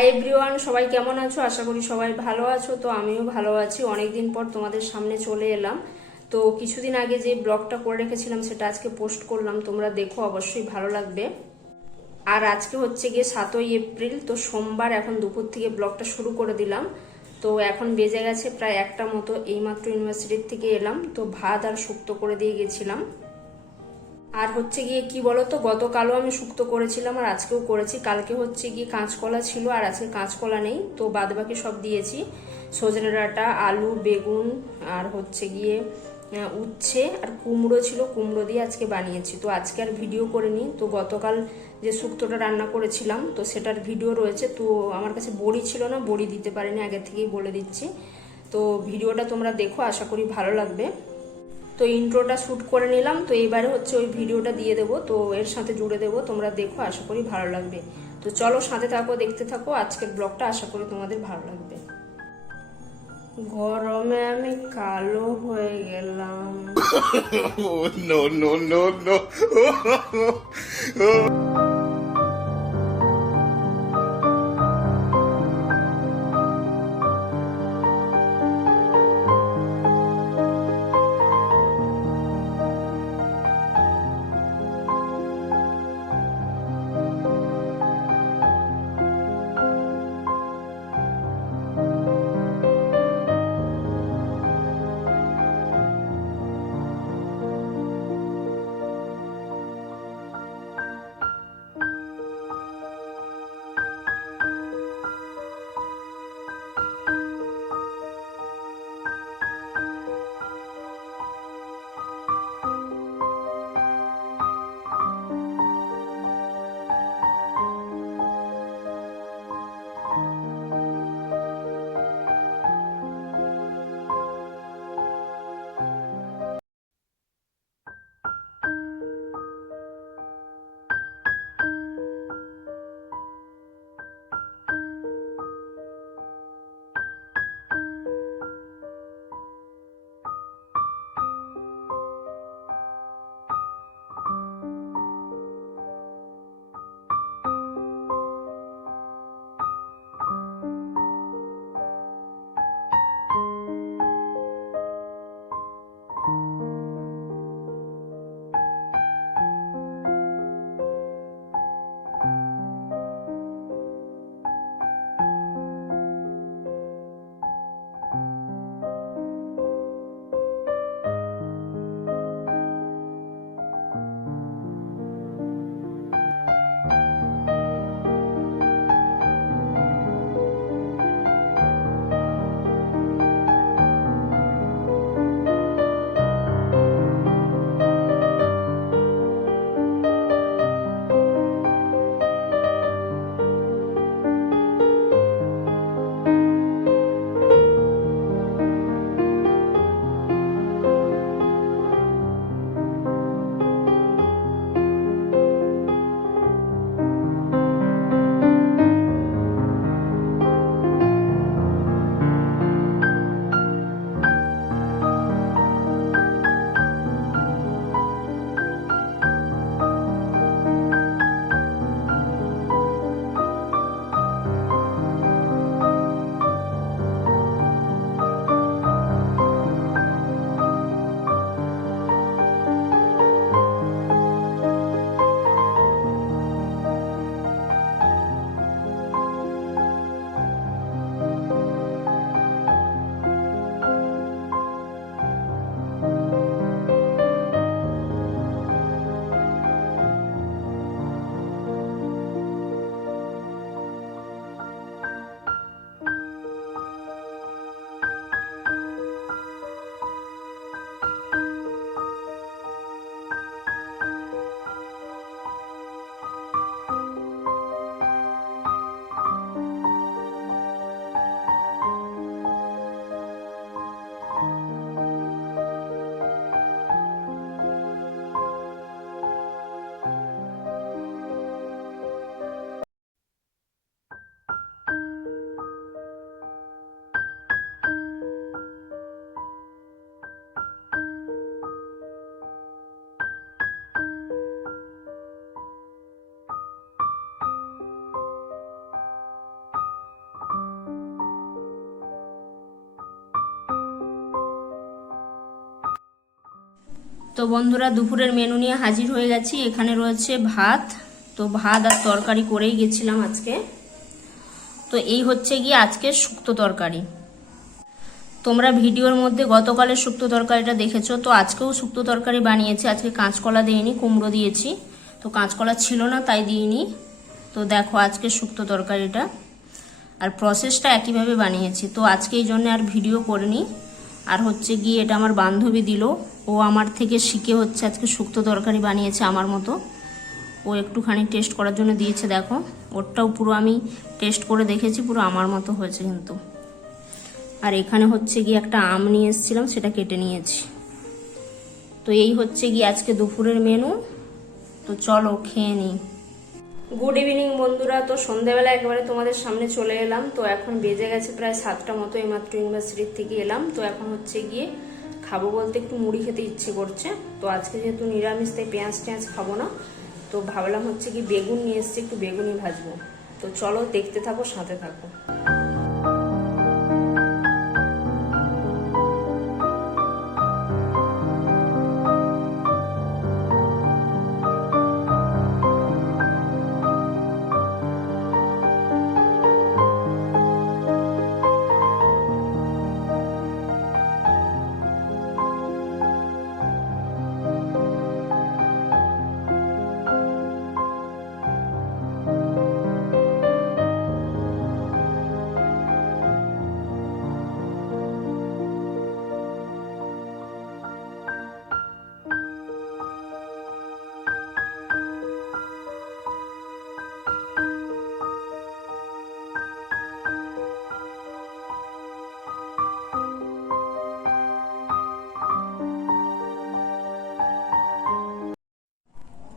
Hi everyone, সবাই কেমন আছো? আশা করি সবাই ভালো আছো। তো আমিও ভালো আছি। অনেকদিন পর তোমাদের সামনে চলে এলাম। তো কিছুদিন আগে যে ব্লগটা করে রেখেছিলাম সেটা আজকে পোস্ট করলাম, তোমরা দেখো, অবশ্যই ভালো লাগবে। আর আজকে হচ্ছে গিয়ে 7ই এপ্রিল, তো সোমবার। এখন দুপুর থেকে ব্লগটা শুরু করে দিলাম। তো এখন বেজে গেছে প্রায় 1টা মতো। এইমাত্র ইউনিভার্সিটির থেকে এলাম, তো ভাত আর শুক্তো করে দিয়ে গেছিলাম। আর হচ্ছে গিয়ে কি বলতো, গতকালও আমি শুক্তো করেছিলাম আর আজকেও করেছি। কালকে হচ্ছে গিয়ে কাঁচকলা ছিল আর আজকে কাঁচকলা নেই, তো বাদবাকি সব দিয়েছি। সজনে ডাঁটা, আলু, বেগুন, আর হচ্ছে গিয়ে উচ্ছে আর কুমড়ো ছিল, কুমড়ো দিয়ে আজকে বানিয়েছি। তো আজকে আর ভিডিও করিনি। তো গতকাল যে শুক্তোটা রান্না করেছিলাম তো সেটার ভিডিও রয়েছে। তো আমার কাছে বড়ি ছিল না, বড়ি দিতে পারিনি, আগে থেকেই বলে দিচ্ছি। তো ভিডিওটা তোমরা দেখো, আশা করি ভালো লাগবে। তো ইন্ট্রোটা শ্যুট করে নিলাম, তো এইবারে হচ্ছে ওই ভিডিওটা দিয়ে দেবো, তো এর সাথে জুড়ে দেবো। তোমরা দেখো, আশা করি ভালো লাগবে। তো চলো সাথে থাকো, দেখতে থাকো আজকের ব্লগটা, আশা করি তোমাদের ভালো লাগবে। গরমে আমি কালো হয়ে গেলাম। Oh, no, no, no, no. তো বন্ধুরা দুপুরের মেনু নিয়ে হাজির হয়ে গেছি। এখানে রয়েছে ভাত, তো ভাত আর তরকারি করেই গেছিলাম আজকে। তো এই হচ্ছে গিয়ে আজকে শুক্তো তরকারি। তোমরা ভিডিওর মধ্যে গতকালের শুক্তো তরকারিটা দেখেছো, তো আজকেও শুক্তো তরকারি বানিয়েছি। আজকে কাঁচকলা দিইনি, কুমড়ো দিয়েছি। তো কাঁচকলা ছিল না তাই দিইনি। তো দেখো আজকে শুক্তো তরকারিটা, আর প্রসেসটা একইভাবে বানিয়েছি। তো আজকে এই জন্য আর ভিডিও করিনি। আর হচ্ছে গিয়ে এটা আমার বান্ধবী দিল, ও আমার থেকে শিখে হচ্ছে আজকে শুক্তো তরকারি বানিয়েছে আমার মতো। ও একটুখানি টেস্ট করার জন্য দিয়েছে। দেখো ওরটাও পুরো আমি টেস্ট করে দেখেছি, পুরো আমার মতো হয়েছে কিন্তু। আর এখানে হচ্ছে গিয়ে একটা আম নিয়ে এসেছিলাম, সেটা কেটে নিয়েছি। তো এই হচ্ছে গিয়ে আজকে দুপুরের মেনু। তো চলো খেয়ে নিই। গুড ইভিনিং বন্ধুরা। তো সন্ধ্যাবেলা একেবারে তোমাদের সামনে চলে এলাম। তো এখন বেজে গেছে প্রায় 7টা মতো, এইমাত্র ইউনিভার্সিটির থেকে এলাম। তো এখন হচ্ছে গিয়ে খাবো বলতে একটু মুড়ি খেতে ইচ্ছে করছে। তো আজকে যেহেতু নিরামিষ তাই পেঁয়াজ টেঁয়াজ খাবো না। তো ভাবলাম হচ্ছে কি বেগুন নিয়ে এসছি, একটু বেগুনই ভাজবো। তো চলো দেখতে থাকো, সাথে থাকো।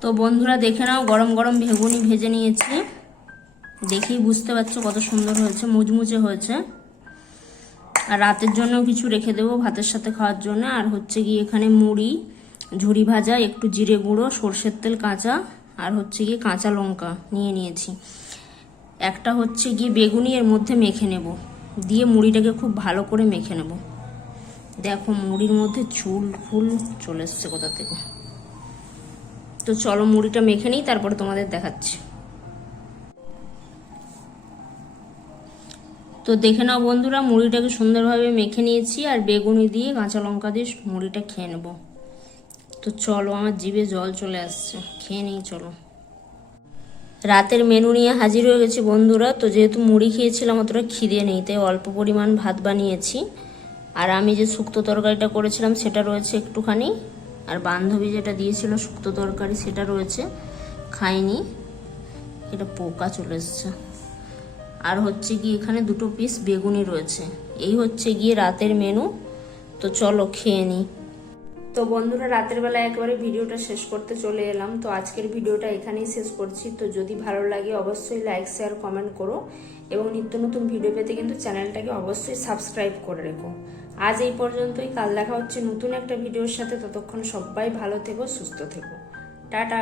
তো বন্ধুরা দেখে নাও, গরম গরম বেগুনি ভেজে নিয়েছি। দেখেই বুঝতে পারছো কত সুন্দর হয়েছে, মুচমুচে হয়েছে। আর রাতের জন্য কিছু রেখে দেবো ভাতের সাথে খাওয়ার জন্য। আর হচ্ছে গিয়ে এখানে মুড়ি, ঝুরি ভাজা, একটু জিরে গুঁড়ো, সর্ষের তেল কাঁচা, আর হচ্ছে গিয়ে কাঁচা লঙ্কা নিয়ে নিয়েছি। একটা হচ্ছে গিয়ে বেগুনি এর মধ্যে মেখে নেব, দিয়ে মুড়িটাকে খুব ভালো করে মেখে নেব। দেখো মুড়ির মধ্যে চুল ফুল চলে এসছে কোথা থেকে। তো চলো মুড়িটা মেখে নিই, তারপরে তোমাদের দেখাচ্ছি। তো দেখে নাও বন্ধুরা, মুড়িটাকে সুন্দরভাবে মেখে নিয়েছি। আর বেগুনি দিয়ে কাঁচা লঙ্কা দিয়ে মুড়িটা খেয়ে নেব। তো চলো, আমার জিভে জল চলে আসছে, খেয়ে নিই চলো। রাতের মেনু নিয়ে হাজির হয়ে গেছি বন্ধুরা। তো যেহেতু মুড়ি খেয়েছিলাম, অতটা খিদে নেই, তাই অল্প পরিমাণ ভাত বানিয়েছি। আর আমি যে শুক্তো তরকারিটা করেছিলাম সেটা রয়েছে একটুখানি। আর বান্ধবী যেটা দিয়েছিল শুক্তো তরকারি সেটা রয়েছে, খাইনি, এটা পোকা চলে এসছে। আর হচ্ছে গিয়ে এখানে 2 পিস বেগুনি রয়েছে। এই হচ্ছে গিয়ে রাতের মেনু। তো চলো খেয়ে নিই। তো বন্ধুরা রাতের বেলা একেবারে ভিডিওটা শেষ করতে চলে এলাম। তো আজকের ভিডিওটা এখানেই শেষ করছি। তো যদি ভালো লাগে অবশ্যই লাইক শেয়ার কমেন্ট করো, এবং নিত্য নতুন ভিডিও পেতে কিন্তু চ্যানেলটাকে অবশ্যই সাবস্ক্রাইব করে রেখো। আজ এই পর্যন্তই, কাল দেখা হচ্ছে নতুন একটা ভিডিওর সাথে। ততক্ষণ সবাই ভালো থেকো, সুস্থ থেকো, টাটা।